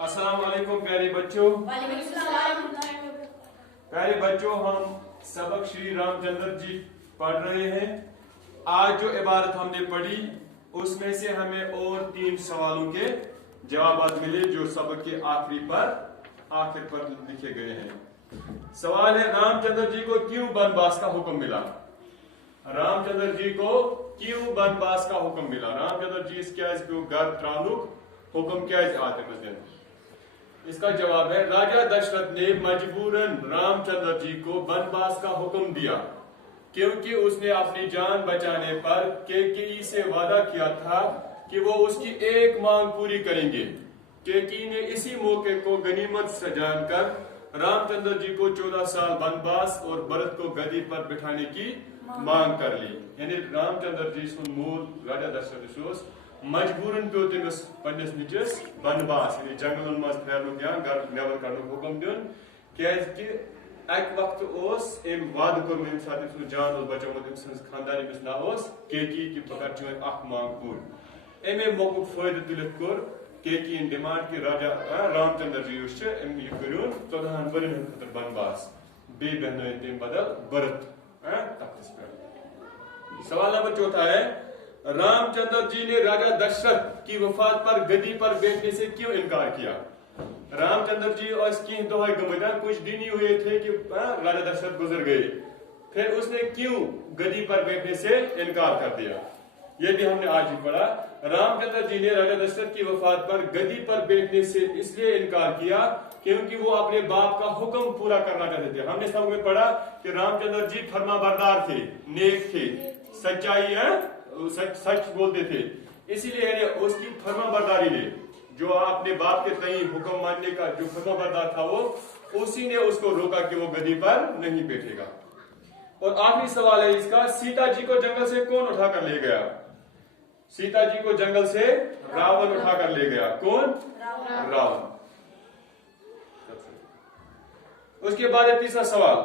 अस्सलाम वालेकुम प्यारे बच्चों। प्यारे बच्चों, हम सबक श्री रामचंद्र जी पढ़ रहे हैं। आज जो इबारत हमने पढ़ी उसमें से हमें और 3 सवालों के जवाब मिले जो सबक के आखिर पर लिखे गए हैं। सवाल है, रामचंद्र जी को क्यों वनवास का हुक्म मिला? रामचंद्र जी को क्यों वनवास का हुक्म मिला? रामचंद्र जी घर त्रानुक हुक्म क्या आते? इसका जवाब है, राजा दशरथ ने मजबूरन रामचंद्र जी को वनवास का हुक्म दिया क्योंकि उसने अपनी जान बचाने पर कैकेयी से वादा किया था कि वो उसकी एक मांग पूरी करेंगे। कैकेयी ने इसी मौके को गनीमत से जानकर रामचंद्र जी को 14 साल वनवास और भरत को गद्दी पर बिठाने की मांग कर ली। यानी रामचंद्र जी सुन मूल राजा दशरथ मजबूरन पे तमिस पन्निस निचस वनवास यानी जंगलन मज फैलुक या घर नेबर करनुक हुक्म दिन कि अक वक्त एम वाद कोर मे साथ जान बचोमुत खानदान अमिस ना कैकेयी कि बह कर अख मांग पूर। अमे मौकु फायदे तुलित कोर कैकेयी डिमांड कि राजा रामचंद्र जी करूँ 14 वरियन खतर वनवास बे बहन तम बदल भरत तख्तस पे। सवाल नंबर 4 है, रामचंद्र जी ने राजा दशरथ की वफात पर गद्दी पर बैठने से क्यों इनकार किया? रामचंद्र जी कुछ दिन ही हुए थे कि राजा दशरथ गुजर गए, फिर उसने क्यों गद्दी पर बैठने से इनकार कर दिया? यह भी हमने आज ही पढ़ा। रामचंद्र जी ने राजा दशरथ की वफात पर गद्दी पर बैठने से इसलिए इनकार किया क्योंकि वो अपने बाप का हुक्म पूरा करना चाहते थे। हमने सब में पढ़ा कि रामचंद्र जी फरमाबरदार थे, नेक थे, सच्चाई सच बोलते थे, इसीलिए उसकी फरमाबरदारी ने जो अपने बाप के तई हुक्म मानने का जो फरमाबरदार था वो उसी ने उसको रोका कि वो गद्दी पर नहीं बैठेगा। और आखिरी सवाल है इसका, सीता जी को जंगल से कौन उठाकर ले गया? सीता जी को जंगल से रावण उठाकर ले गया। कौन? रावण। उसके बाद तीसरा सवाल